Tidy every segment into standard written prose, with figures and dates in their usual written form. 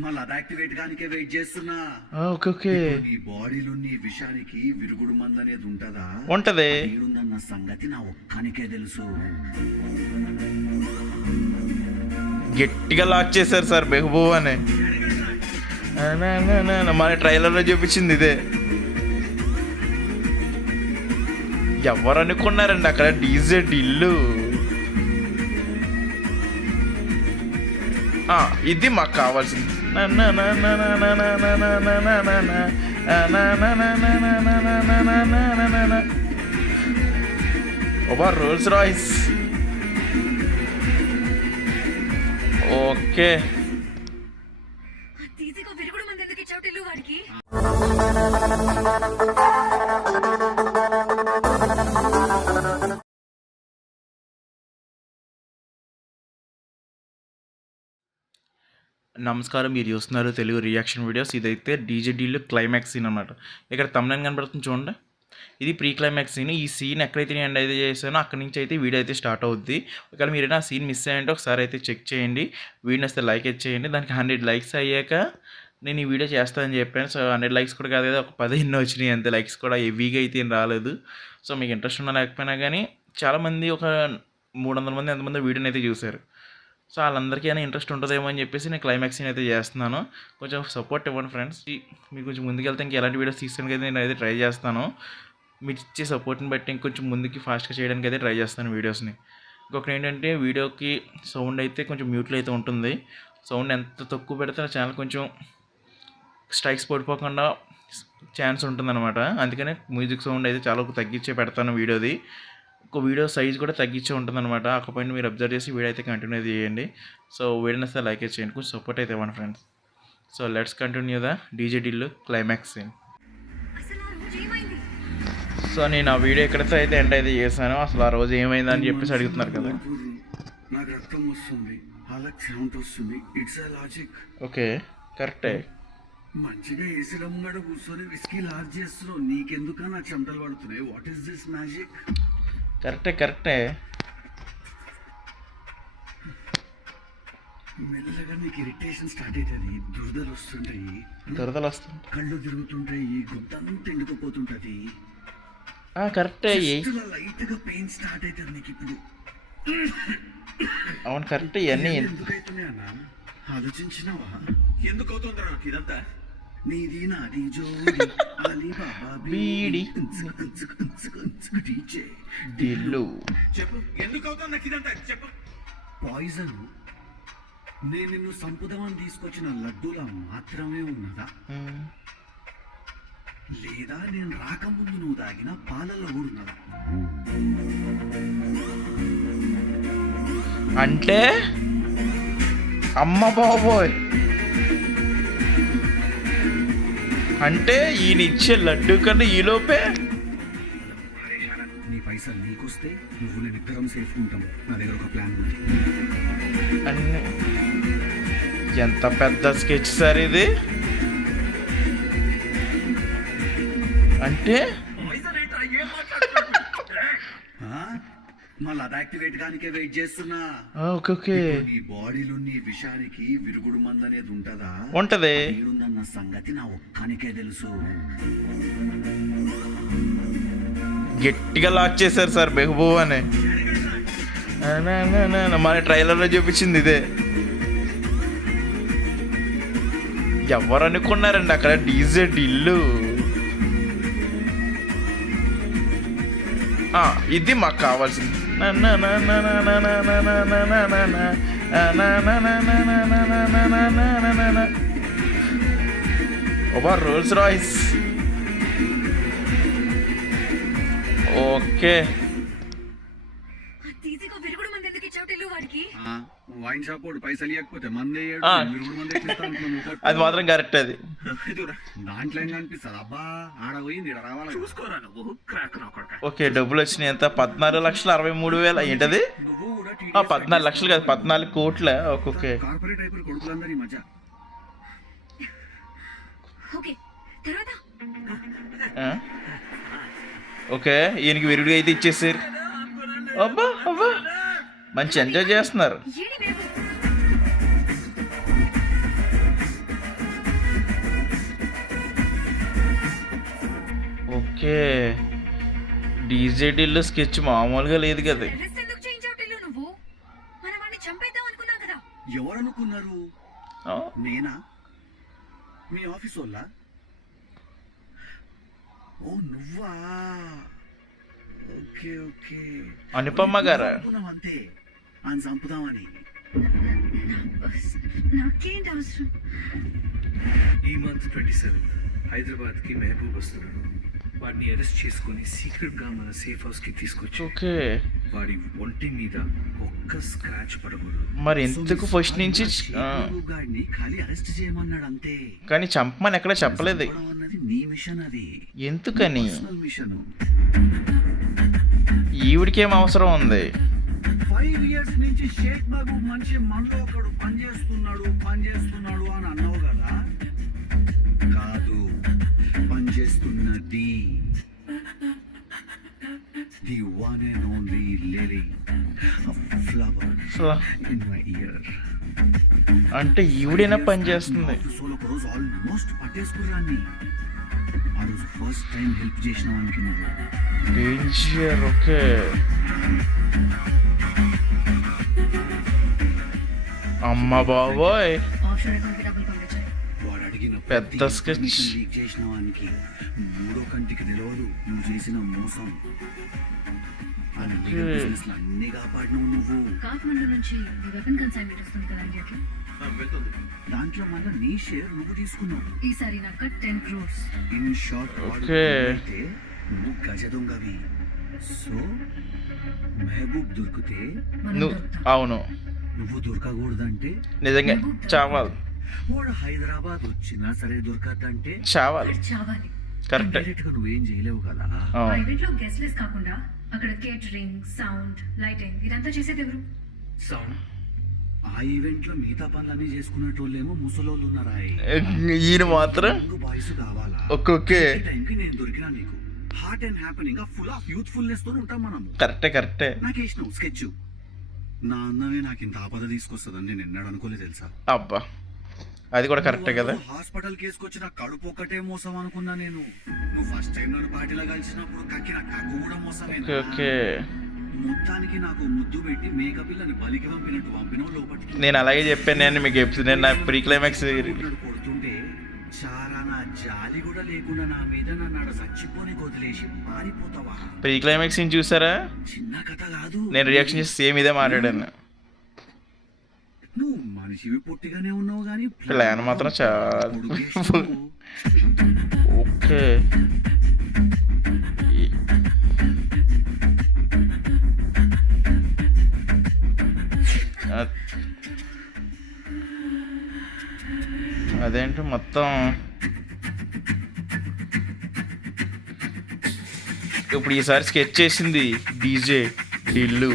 మళ్ళీ అది activate గానికే wait చేస్తున్నా. Okay okay. నీ బాడీలో నీ విషయానికి విరుగుడు మందు అనేది ఉంటదా? ఉంటది. ఈడుందన్న సంగతి నా ఒక్కనికే తెలుసు. గట్టిగా లాక్ చేశారు సార్ మెహబూబ్ అని. మన ట్రైలర్లో చూపించింది ఇదే. ఎవరు అనుకున్నారండి అక్కడ డీజే ఇల్లు. ఇది మాకు కావాల్సింది. Rolls Royce. ఓకే. నమస్కారం, మీరు చూస్తున్నారు తెలుగు రియాక్షన్ వీడియోస్. ఇదైతే డీజే డీల్లో క్లైమాక్స్ సీన్ అనమాట. ఇక్కడ తమ్నైల్ కనబడుతుంది చూడండి, ఇది ప్రీ క్లైమాక్స్ సీన్. ఈ సీన్ ఎక్కడైతే నేను ఎండ్ అయితే చేశానో అక్కడి నుంచి అయితే వీడియో అయితే స్టార్ట్ అవుద్ది. ఒకవేళ మీరైనా ఆ సీన్ మిస్ అయ్యంటే ఒకసారి అయితే చెక్ చేయండి. వీడియో వస్తే లైక్ అయితే చేయండి. దానికి 100 లైక్స్ అయ్యాక నేను ఈ వీడియో చేస్తానని చెప్పాను. సో 100 లైక్స్ కూడా కాదు, ఒక 15 వచ్చినాయి అంతే. లైక్స్ కూడా హెవీగా అయితే ఏం రాలేదు. సో మీకు ఇంట్రెస్ట్ ఉన్నా లేకపోయినా కానీ చాలామంది, ఒక 300 మంది ఎంతమంది వీడియోని అయితే చూశారు. సో వాళ్ళందరికీ అయినా ఇంట్రెస్ట్ ఉంటుందేమో అని చెప్పేసి నేను క్లైమాక్స్ సీన్ అయితే చేస్తున్నాను. కొంచెం సపోర్ట్ ఇవ్వండి ఫ్రెండ్స్. మీకు కొంచెం ముందుకెళ్తే ఇంకా ఎలాంటి వీడియోస్ తీసుకోవడానికి అయితే నేను అయితే ట్రై చేస్తాను. మీరు ఇచ్చే సపోర్ట్ని బట్టి ఇంకొంచెం ముందుకి ఫాస్ట్గా చేయడానికి అయితే ట్రై చేస్తాను వీడియోస్ని. ఇంకొకటి ఏంటంటే వీడియోకి సౌండ్ అయితే కొంచెం మ్యూట్లో అయితే ఉంటుంది. సౌండ్ ఎంత తక్కువ పెడితే నా ఛానల్ కొంచెం స్ట్రైక్స్ పడిపోకుండా ఛాన్స్ ఉంటుందన్నమాట. అందుకనే మ్యూజిక్ సౌండ్ అయితే చాలా తగ్గించే పెడతాను వీడియోది. ఒక వీడియో సైజ్ కూడా తగ్గించే ఉంటుందన్నమాట. ఆ పాయింట్ మీరు అబ్జర్వ్ చేసి వీడియో అయితే కంటిన్యూ చేయండి. సో వీడియోని వస్తే లైక్ చేయండి, కొంచెం సపోర్ట్ అయితే ఇవ్వండి friends. So let's continue the DJ డిల్ క్లైమాక్స్ సీన్. సో నేను ఆ వీడియో ఎక్కడితో అయితే ఎండ్ అయితే చేశాను. అసలు ఆ రోజు ఏమైందని చెప్పేసి అడుగుతున్నారు కదా. నాకు రక్తం వస్తుంది, సౌండ్ వస్తుంది. It's a logic. ఓకే, కరెక్టే. మంచిగా ఏసీలో ముంగడ కూర్చొని విస్కీ లార్జ్ చేస్తున్నావు, నీకెందుకు నా చెమటలు పడుతున్నాయి? What is this magic? కరెక్టే. మెల్లగా నీకు ఇరిటేషన్ స్టార్ట్ అవుతుంది, దురదలు వస్తుంటాయి, కళ్ళు తిరుగుతుంటాయి, గుంతంతా ఎండుకుపోతుంటది. కరెక్టే. లైట్ గా పెయిన్ స్టార్ట్ అవుతుంది నీకు ఇప్పుడు. అవును, కరెక్ట్. ఇవన్నీ ఎందుకు అవుతున్నాయన్నా ఆలోచించినావా? ఎందుకు అవుతుందా నాకు ఇదంతా? నీది నాది జోడి అలీబాబా బీడి డీజే డిల్లు. చెప్పు, ఎందుకు అవుతుంది నాకు ఇదంతా? చెప్పు. పాయిజన్ నేను నిన్ను సంపుదామని తీసుకొచ్చిన లడ్డూలా మాత్రమే ఉన్నదా, లేదా నేను రాకముందు నువ్వు తాగిన పాలల్లో ఉన్నదా? అంటే అమ్మ బాబోయ్, అంటే ఈయన ఇచ్చే లడ్డు కన్నా ఈలోపే నీ పైసలు నీకొస్తే నువ్వు నేను ఇద్దరం సేఫ్ ఉంటాం. నా దగ్గర ఒక ప్లాన్ ఉంది. అన్ని ఎంత పెద్ద స్కెచ్ సార్ ఇది. అంటే మళ్ళీ అది యాక్టివేట్ గానికే వెయిట్ చేస్తున్నా. ఓకే. నీ బాడీలో నీ విషయానికి విరుగుడు మందు అనేది ఉంటదా? ఉంటది. ఈడుందన్న సంగతి నా ఒక్కనికే తెలుసు. గట్టిగా లాక్ చేశారు సార్ మెహబూబ్ అని. మన ట్రైలర్లో చూపించింది ఇదే. ఎవరు అనుకున్నారండి అక్కడ డీజే ఇల్లు. ఇది మాకు కావాల్సింది. Rolls Royce. Okay. Wine shop పైసలు ఇవ్వకపోతే మందే అది మాత్రం కరెక్ట్. అది దాంట్లో ఏం కనిపిస్తుంది? అబ్బా ఆడ పోయింది, ఇక్కడ రావాలి, చూసుకోరా నువ్వు. ఓకే, డబ్బులు వచ్చినాయి. ఎంత? 14,63,000. ఏంటది? 14 లక్షలు కాదు, 14 కోట్ల. ఓకే. కార్పొరేట్ అయిపోయి కొడుకులందరూ ఈ మధ్య. ఓకే, ఈయనకి విరుగుడు అయితే ఇచ్చేసారు. అబ్బా అబ్బా, మంచి ఎంజాయ్ చేస్తున్నారు. ఓకే. డీజే ఢిల్లీ స్కెచ్ మామూలుగా లేదు కదా. అరెస్ట్ ఎందుకు చేయించావు టిల్లు నువ్వు? మనం వాడిని చంపేద్దాం అనుకున్నాం కదా. ఎవరనుకున్నారు? ఆ, నేనా? మీ ఆఫీస్ వాళ్ళ? ఓ నువ్వా? Okay okay. అనుపమ గారా? అనుకున్నాం అంతే, ఆయన చంపుదామని. నాకేంటి అవసరం? ఈ మంత్ 27 హైదరాబాద్కి మెహబూబ్ వస్తున్నాడు. వాడిని అరెస్ట్ చేసుకుని సీక్రెట్గా మన సేఫ్ హౌస్కి తీసుకొచ్చి ఓకే. వాడి ఒంటి మీద ఒక్క స్క్రాచ్ పడకూడదు. మరి ఎందుకు ఫస్ట్ నుంచి గాడిని ఖాళీ అరెస్ట్ చేయమన్నాడు అంతే. కానీ చంపమని ఎక్కడ చెప్పలేదు. చంపడం అన్నది నీ మిషన్, అది ఎందుకని? Personal machine. ఈవిడికేం అవసరం ఉంది? 5 years నుంచి షేక్ మహబూబ్ మనిషి మనలో ఒకడు పనిచేస్తున్నాడు అని అన్నావు కదా. కాదు, పనిచేస్తున్నది the one and only lily, flower in my ear. అంటే ఈవిడైనా పని చేస్తుంది. ఒక రోజు ఆల్మోస్ట్ పట్టేసుకురాన్ని. ఆ రోజు ఫస్ట్ టైం హెల్ప్ చేసిన వానికి నువ్వు. డేంజర్. ఓకే. అమ్మ బాబోయ్, ఆఫ్షోర్ అకౌంట్కి డబ్బులు పంపించాయి. వాడు అడిగిన పెద్ద ప్రతి sketch. information లీక్ చేసిన వానికి మూడో కంటికి తెలియదు నువ్వు చేసిన మోసం. అని బిజినెస్ అన్ని కాపాడినవు నువ్వు. కాఠ్మండు నుంచి ఈ వెపన్ కన్సైన్మెంట్ వస్తుంది కదా ఇండియాకి. దాంట్లో మళ్ళీ నీ షేర్ నువ్వు తీసుకున్నావు. ఈసారి నాకు 10 crores. In short Okay. అయితే నువ్వు గజ దొంగవి. సో మెహబూబ్ దొరికితే మనం నువ్వు దొరుకుతాం. అవును, నువ్వు దొరకకూడదంటే, నిజంగా చావాలి. వాడు హైదరాబాద్ వచ్చినా సరే దొరకద్దంటే చావాలి. వాడు చావాలి. కరెక్ట్. డైరెక్ట్ గా నువ్వేం చేయలేవు కదా. ఆ ఈవెంట్ లో గెస్ట్ లెస్ కాకుండా అక్కడ కేటరింగ్, సౌండ్, లైటింగ్ ఇదంతా చేసేది ఎవరు? సౌండ్ ఆ ఈవెంట్ లో మిగతా పనులన్నీ చేసుకునేటోళ్ళేమో ముసలోళ్ళు ఉన్నారా? ఈయన మాత్రం బాయ్స్ కావాలా? ఓకే. ఈ టైంకి నేను దొరికినా నీకు heart and happening full of youthfulness తో ఉంటాం మనం. కరెక్టే. నాకు ఇష్టం స్కెచ్. నా అన్నమే నాకు ఇంత ఆపద తీసుకొస్తుందని నేను ఎన్నడూ అనుకోలేదు తెలుసా. అబ్బా, అది కూడా కరెక్టే కదా. హాస్పిటల్ కేసుకొచ్చిన కడుపు ఒక్కటే మోసం అనుకున్నా నేను. నువ్వు ఫస్ట్ టైం నన్ను పార్టీలో కలిసినప్పుడు కక్కిన కక్కు కూడా మోసమేనా? ఓకే. మొత్తానికి నాకు ముద్దు పెట్టి మేకప్ పిల్లని బలికి పంపినావు లోపలికి. నేను అలాగే చెప్పాను. నేను మీకు చెప్తాను, నేను నా ప్రీ క్లైమాక్స్ కొడుతుంటే చాలా నా జాలి కూడా లేకుండా నా మీద నన్ను చచ్చిపోని వదిలేసి పారిపోతావా? ప్రీ క్లైమాక్స్ సీన్ చూసారా? చిన్న కథ కాదు. నేను రియాక్షన్ చేసి సేమ్ ఇదే మాట్లాడాను. నువ్వు మనిషివి పొట్టిగానే ఉన్నావు కానీ ప్లాన్ మాత్రం చాలా ఓకే. అదేంటి మొత్తం ఇప్పుడు ఈసారి స్కెచ్ చేసింది డీజే ఢిల్లు.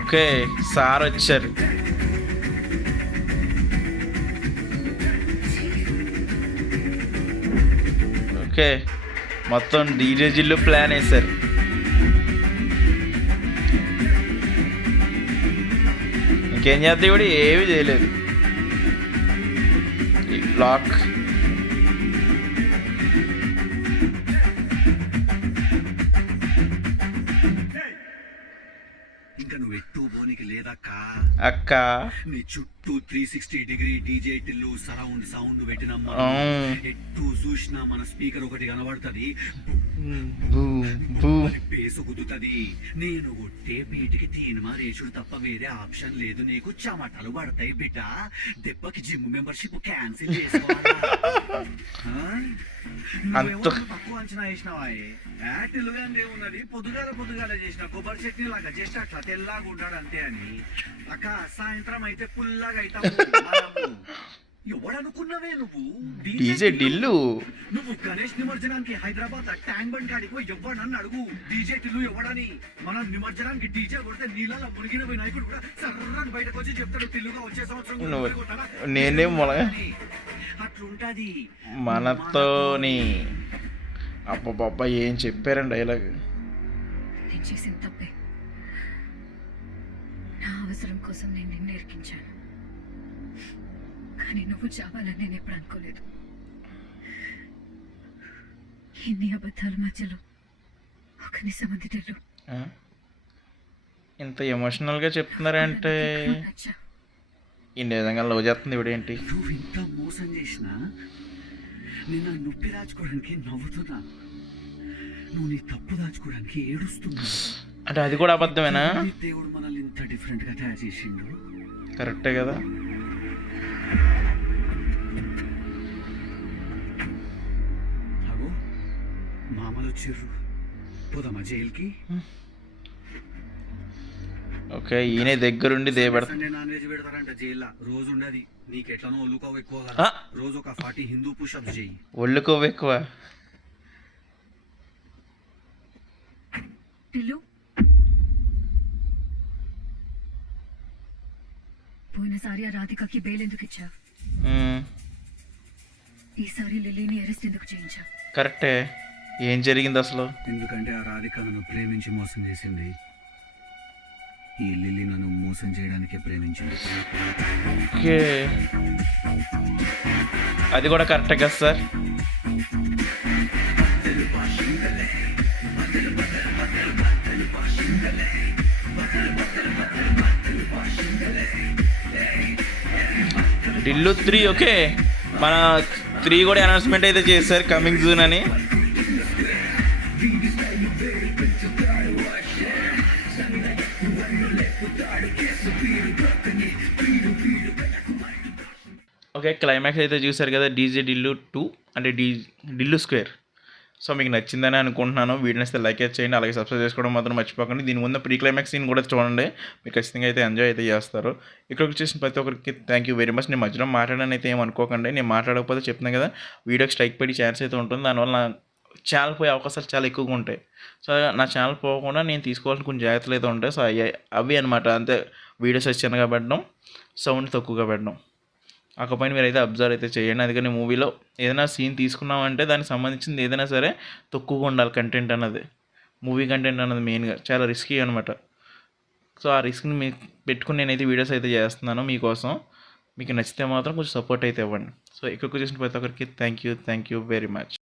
ఓకే, సార్ వచ్చారు. ఓకే, మొత్తం డీజే జిల్లు ప్లాన్ వేశారు. ఇంకేం చేస్తే కూడా ఏమీ చేయలేదు. లాక్ ఇంకా నువ్వు ఎట్టు పోనీకి లేదక్కా. అక్క నీ చుట్టూ 360 degree DJ Tillu surround sound పెట్టినమ్మా. ఎట్టు చూసినా మన స్పీకర్ ఒకటి కనబడుతుంది, పేసు కుదుతుంది. నేను కొట్టే బీటికి తీనుమా రేసుడు తప్ప వేరే ఆప్షన్ లేదు. నీకు చెమటలు పడతాయి బిడ్డ. దెబ్బకి జిమ్ మెంబర్షిప్ క్యాన్సిల్ చేసుకోవాలా? తక్కువ అంచనా వేసినావా? యాటిల్గానే ఉన్నది పొద్దుగాల చేసిన కొబ్బరి చట్నీ లాగా జస్ట్ అట్లా తెల్లాగా ఉంటాడు అంతే అని. అక్క సాయంత్రం అయితే పుల్లగా అవుతావు. ఎవడనుకున్నావే నువ్వు? డీజే ఢిల్లు. నువ్వు గణేష్ నిమజ్జనానికి హైదరాబాద్ ట్యాంక్ బండ్ కాడికి పోయి ఎవడని అడుగు డీజే టిల్లు ఎవడని. మనం నిమజ్జనానికి డీజే కొడితే నీళ్ళలో మునిగిన వినాయకుడు కూడా సర్రని బయటకు వచ్చి చెప్తాడు టిల్లుగా వచ్చే సంవత్సరం నేనే అట్లుంటది మనతోని. అబ్బబ్బబ్బా, ఏం చెప్పారండి డైలాగ్. నేను చేసిన తప్పే. నా అవసరం కోసం నేను నిన్ను ఎరికించాను, కానీ నువ్వు చావాలని నేను ఎప్పుడు అనుకోలేదు. ఎన్ని అబద్ధాల మధ్యలో ఒక నిజమంది టిల్లు. ఆ? ఇంత ఎమోషనల్గా చెప్తున్నారంటే నచ్చా. ఈ నిజంగా లవ్ చేస్తుంది ఇవిడేంటి? నువ్వు ఇంత మోసం చేసినా నేను ఆ నొప్పి దాచుకోవడానికి నవ్వుతున్నా, నువ్వు నీ తప్పు దాచుకోవడానికి ఏడుస్తున్నా. అంటే అది కూడా అబద్ధమేనా? దేవుడు మనల్ని ఇంత డిఫరెంట్ గా తయారు చేసిండు. కరెక్టే కదా. అగో మామలు వచ్చిర్రు, పోదామా జైలుకి? ఓకే, ఈయన దగ్గరుండి దేబెడతా. సండే నాన్ వెజ్ పెడతారంట జైల్లో, రోజు ఉండదు. నీకెట్లనో ఒళ్ళుకోవు ఎక్కువ ఆ. కదా, రోజు ఒక 40 హిందూ పుషప్స్ చెయ్యి. ఒళ్ళు కొవ్వు ఎక్కువ. టిల్లు, పోయినసారి ఆ రాధికకి బెయిల్ ఎందుకు ఇచ్చావు? ఉమ్, ఈసారి లిల్లీని అరెస్ట్ ఎందుకు చేయించావు? కరెక్టే. ఏం జరిగింది అసలు? ఎందుకంటే ఆ రాధిక నన్ను ప్రేమించి మోసం చేసింది, ఈ లిల్లీ నన్ను మోసం చేయడానికే ప్రేమించింది. ఓకే, అది కూడా కరెక్టే కదా సార్. ఢిల్లు 3 ఓకే, మన 3 కూడా అనౌన్స్మెంట్ అయితే చేశారు కమింగ్ జూన్ అని. ఓకే, క్లైమాక్స్ అయితే చూసారు కదా, డీజే ఢిల్లు 2 అంటే ఢిల్లు స్క్వేర్. సో మీకు నచ్చిందని అనుకుంటున్నాను. వీడియో నచ్చితే లైక్ చేయండి, అలాగే సబ్స్క్రైబ్ చేసుకోవడం మాత్రం మర్చిపోకండి. దీని ముందు ప్రీ క్లైమాక్స్ సీన్ కూడా చూడండి, మీకు ఖచ్చితంగా అయితే ఎంజాయ్ అయితే చేస్తారు. ఇక్కడికి చేసిన ప్రతి ఒక్కరికి థ్యాంక్ యూ వెరీ మచ్. నేను మధ్యలో మాట్లాడని అయితే ఏమనుకోకండి, నేను మాట్లాడకపోతే చెప్తున్నాను కదా, వీడియోకి స్ట్రైక్ పడి ఛాన్స్ అయితే ఉంటుంది. దానివల్ల నా ఛానల్ పోయే అవకాశాలు చాలా ఎక్కువగా ఉంటాయి. సో నా ఛానల్ పోకుండా నేను తీసుకోవాల్సిన కొన్ని జాగ్రత్తలు అయితే ఉంటాయి. సో అవి అనమాట, అంతే. వీడియోస్ వచ్చి చిన్నగా పెట్టడం, సౌండ్ తక్కువగా పెట్టడం, అకపోయిన మీరైతే అబ్జర్వ్ అయితే చేయండి. అందుకని మూవీలో ఏదైనా సీన్ తీసుకున్నామంటే దానికి సంబంధించింది ఏదైనా సరే తక్కువగా ఉండాలి కంటెంట్ అన్నది. మూవీ కంటెంట్ అన్నది మెయిన్గా చాలా రిస్కీ అనమాట. సో ఆ రిస్క్ని మీకు పెట్టుకుని నేనైతే వీడియోస్ అయితే చేస్తున్నాను మీకోసం. మీకు నచ్చితే మాత్రం కొంచెం సపోర్ట్ అయితే ఇవ్వండి. సో ఇక్కడికి చూసిన ప్రతి ఒక్కరికి థ్యాంక్ యూ వెరీ మచ్.